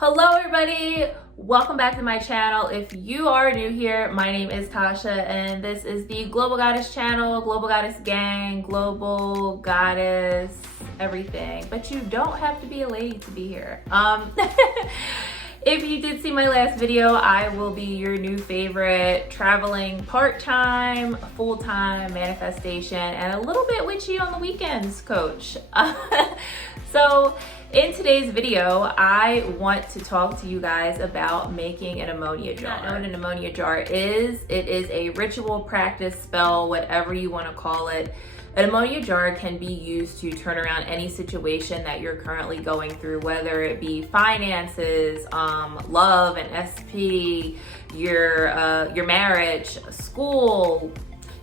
Hello everybody, welcome back to my channel. If you are new here, my name is Tasha and this is the Global Goddess channel, Global Goddess gang, Global Goddess everything, but you don't have to be a lady to be here. If you did see my last video, I will be your new favorite traveling part-time, full-time manifestation and a little bit witchy on the weekends coach. So in today's video, I want to talk to you guys about making an ammonia jar. If you don't know what an ammonia jar is, it is a ritual, practice, spell, whatever you want to call it. An ammonia jar can be used to turn around any situation that you're currently going through, whether it be finances, love and SP, your marriage, school,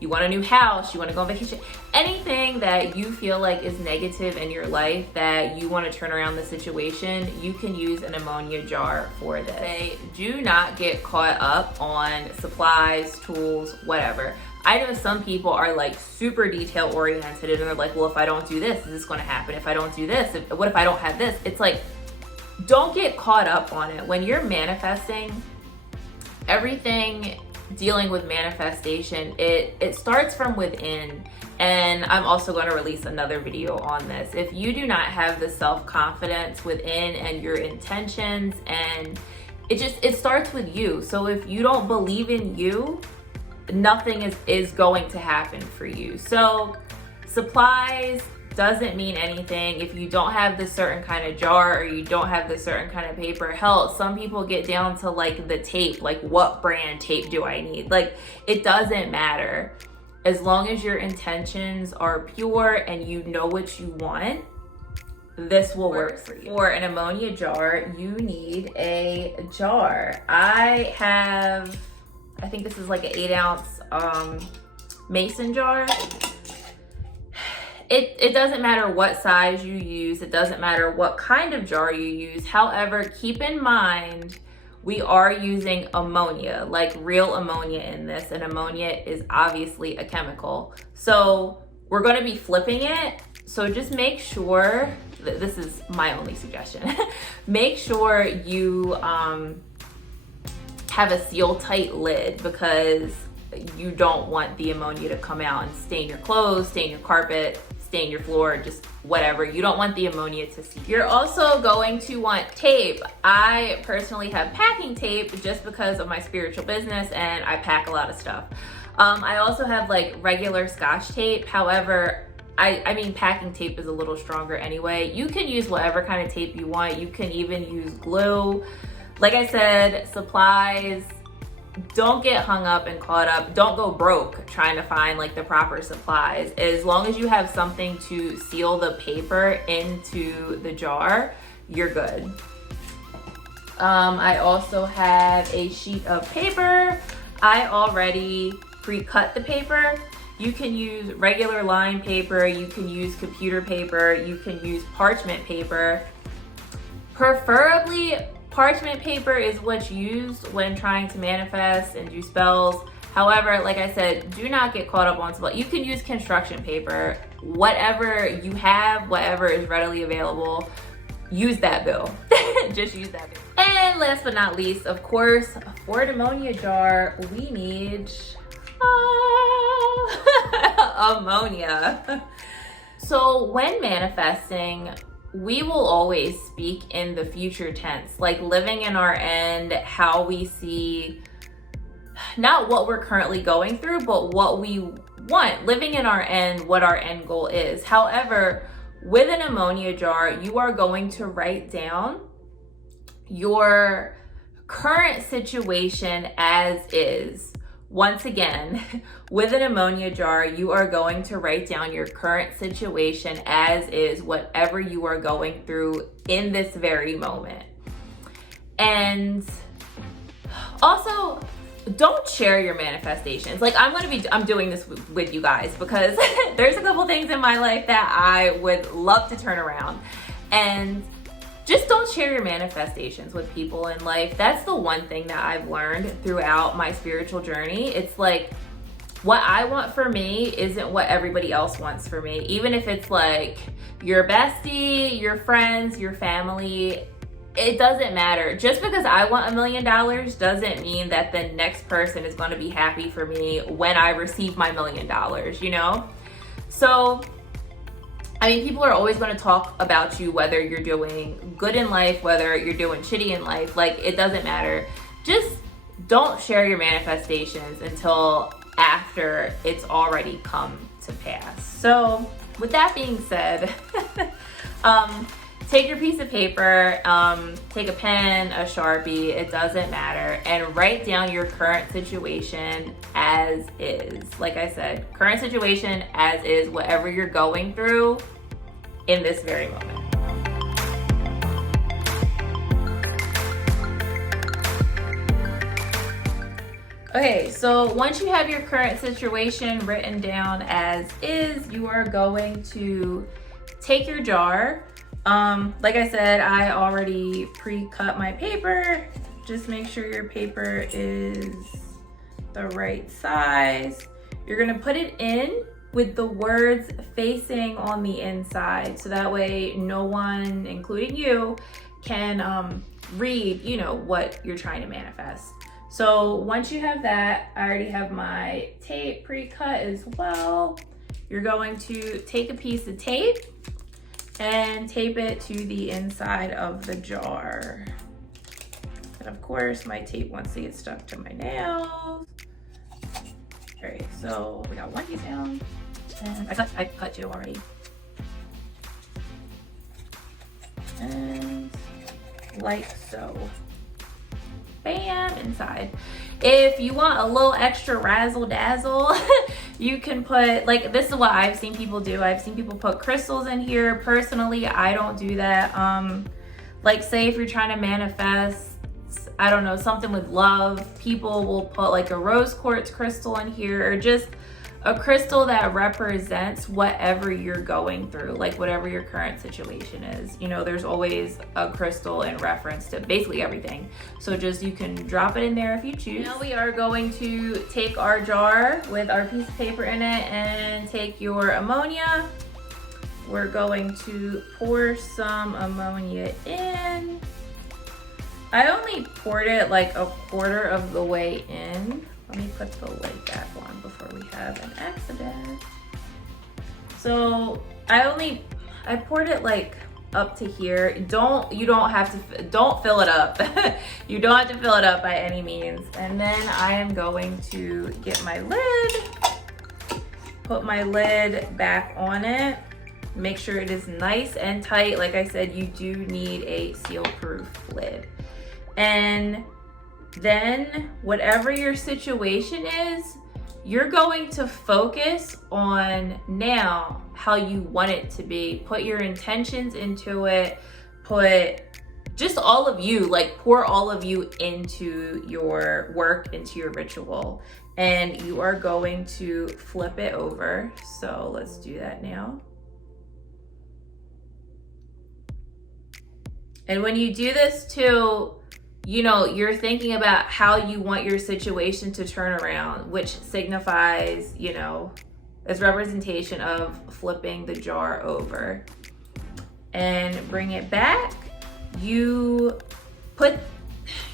you want a new house, you want to go on vacation, anything that you feel like is negative in your life that you want to turn around the situation, you can use an ammonia jar for this. Do not get caught up on supplies, tools, whatever. I know some people are like super detail oriented and they're like, well, if I don't do this, is this going to happen? If I don't do this, what if I don't have this? It's like, don't get caught up on it. When you're manifesting, everything dealing with manifestation, it starts from within. And I'm also going to release another video on this. If you do not have the self-confidence within and your intentions, and it starts with you. So if you don't believe in you, nothing is going to happen for you. So supplies doesn't mean anything if you don't have this certain kind of jar or you don't have this certain kind of paper. Hell, some people get down to like the tape, like what brand tape do I need? Like it doesn't matter. As long as your intentions are pure and you know what you want, this will work for you. For an ammonia jar, you need a jar. I think this is like an 8-ounce mason jar. It doesn't matter what size you use. It doesn't matter what kind of jar you use. However, keep in mind, we are using ammonia, like real ammonia in this, and ammonia is obviously a chemical. So we're gonna be flipping it. So just make sure, this is my only suggestion, make sure you have a seal tight lid, because you don't want the ammonia to come out and stain your clothes, stain your carpet, stain your floor, just whatever. You don't want the ammonia to seep. You're also going to want tape. I personally have packing tape just because of my spiritual business and I pack a lot of stuff. I also have like regular Scotch tape. However, I mean, packing tape is a little stronger anyway. You can use whatever kind of tape you want. You can even use glue. Like I said, supplies, don't get hung up and caught up. Don't go broke trying to find like the proper supplies. As long as you have something to seal the paper into the jar, you're good. I also have a sheet of paper. I already pre-cut the paper. You can use regular line paper. You can use computer paper. You can use parchment paper. Preferably, parchment paper is what's used when trying to manifest and do spells. However, like I said, do not get caught up on spell. You can use construction paper. Whatever you have, whatever is readily available, use that bill. Just use that bill. And last but not least, of course, for an ammonia jar, we need ammonia. So when manifesting, we will always speak in the future tense, like living in our end, how we see, not what we're currently going through, but what we want, living in our end, what our end goal is. However, with an ammonia jar, you are going to write down your current situation as is. Once again, with an ammonia jar, you are going to write down your current situation as is, whatever you are going through in this very moment. And also, don't share your manifestations. Like I'm doing this with you guys because there's a couple things in my life that I would love to turn around. And just don't share your manifestations with people in life. That's the one thing that I've learned throughout my spiritual journey. It's like, what I want for me isn't what everybody else wants for me. Even if it's like your bestie, your friends, your family, it doesn't matter. Just because I want $1 million doesn't mean that the next person is going to be happy for me when I receive my $1 million, you know? So, I mean, people are always going to talk about you, whether you're doing good in life, whether you're doing shitty in life. Like, it doesn't matter. Just don't share your manifestations until after it's already come to pass. So, with that being said, take your piece of paper, take a pen, a Sharpie, it doesn't matter, and write down your current situation as is. Like I said, current situation as is, whatever you're going through in this very moment. Okay, so once you have your current situation written down as is, you are going to take your jar. Like I said, I already pre-cut my paper. Just make sure your paper is the right size. You're gonna put it in with the words facing on the inside, so that way no one, including you, can read, you know, what you're trying to manifest. So once you have that, I already have my tape pre-cut as well. You're going to take a piece of tape and tape it to the inside of the jar. And of course, my tape wants to get stuck to my nails. All right, so we got one piece down, and I cut two already. And like so. Bam, inside. If you want a little extra razzle dazzle, you can put, like, this is what I've seen people do. I've seen people put crystals in here. Personally, I don't do that. Like, say if you're trying to manifest, I don't know, something with love, people will put like a rose quartz crystal in here, or just a crystal that represents whatever you're going through, like whatever your current situation is. You know, there's always a crystal in reference to basically everything. So just, you can drop it in there if you choose. Now we are going to take our jar with our piece of paper in it and take your ammonia. We're going to pour some ammonia in. I only poured it like a quarter of the way in. Let me put the lid back on before we have an accident. So I poured it like up to here. Don't fill it up. You don't have to fill it up by any means. And then I am going to get my lid, put my lid back on it. Make sure it is nice and tight. Like I said, you do need a seal-proof lid. And then whatever your situation is, you're going to focus on now how you want it to be. Put your intentions into it. Put just all of you, like pour all of you into your work, into your ritual. And you are going to flip it over. So let's do that now. And when you do this too, you know, you're thinking about how you want your situation to turn around, which signifies, you know, as representation of flipping the jar over. And bring it back. You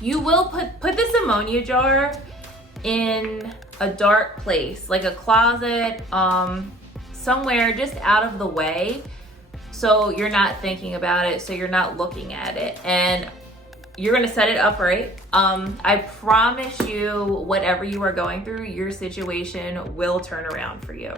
will put this ammonia jar in a dark place, like a closet, somewhere just out of the way. So you're not thinking about it, so you're not looking at it. And you're gonna set it upright. I promise you, whatever you are going through, your situation will turn around for you.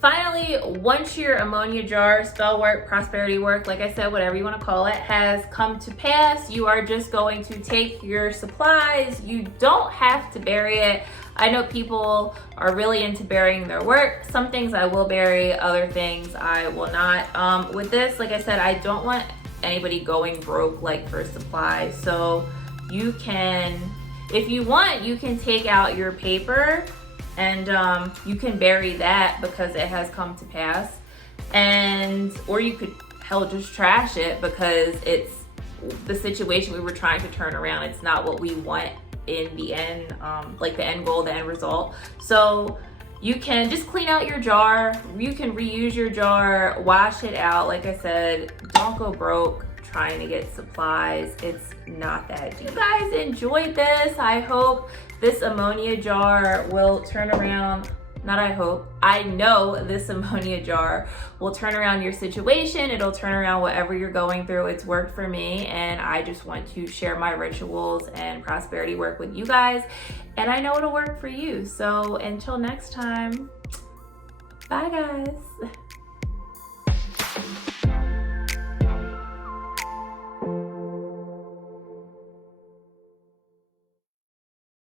Finally, once your ammonia jar, spell work, prosperity work, like I said, whatever you wanna call it, has come to pass, you are just going to take your supplies. You don't have to bury it. I know people are really into burying their work. Some things I will bury, other things I will not. With this, like I said, I don't want anybody going broke like for supplies. So you can, if you want, you can take out your paper and you can bury that because it has come to pass. And or you could just trash it because it's the situation we were trying to turn around. It's not what we want in the end, like the end goal, the end result. So you can just clean out your jar. You can reuse your jar, wash it out. Like I said, don't go broke. trying to get supplies. It's not that deep. If you guys enjoyed this, I hope this ammonia jar will turn around. Not I hope, I know this ammonia jar will turn around your situation. It'll turn around whatever you're going through. It's worked for me, and I just want to share my rituals and prosperity work with you guys. And I know it'll work for you. So until next time, bye guys.